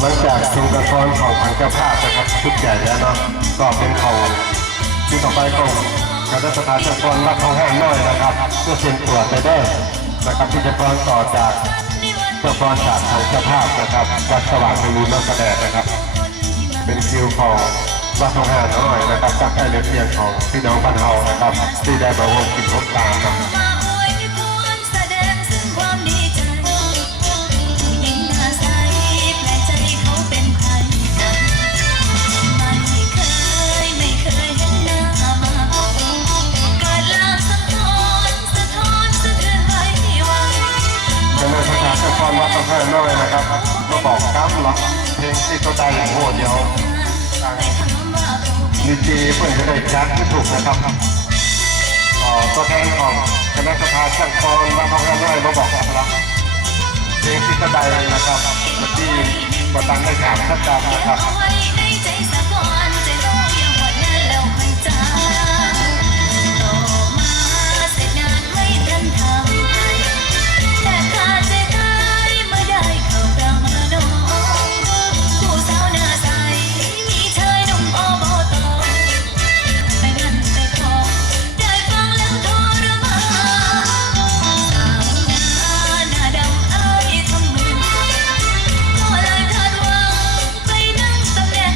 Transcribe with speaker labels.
Speaker 1: หลังจากรของทางเจ้าภาพนะครับชุดใหญ่แล้วเนาะก็เป็นของที่ต่อไปของคณะสถานจ้ากรรักของแห้งน้อยนะครับเพื่อเป็นตรวจไปได้นะครับที่จะพรต่อจากเจ้ากรจากทางเจ้าภาพนะครับวัดสว่างมีนักแสดงนะครับ เป็นคิวของวัดของแห้งน้อยนะครับจากไอเลือเพียงของพี่น้องบ้านเฮานะครับที่ได้มาร่วมกินพบตามครับ
Speaker 2: อนรวั
Speaker 1: ดของแห้งน้อยนะครับมาบอกครับหรอเพลงที่เขาใจโหดเดียว
Speaker 2: แต่ถามว่าเขา
Speaker 1: ดีเจเพื่อนจะได้จัดที่ถูกนะครับต่อตัวแทนของคณะสภาช่างกรมาของงานน้อยมาบอกครับเพลงที่กระไดนะครับที่ประตังได้ถามท่านจำนะครับ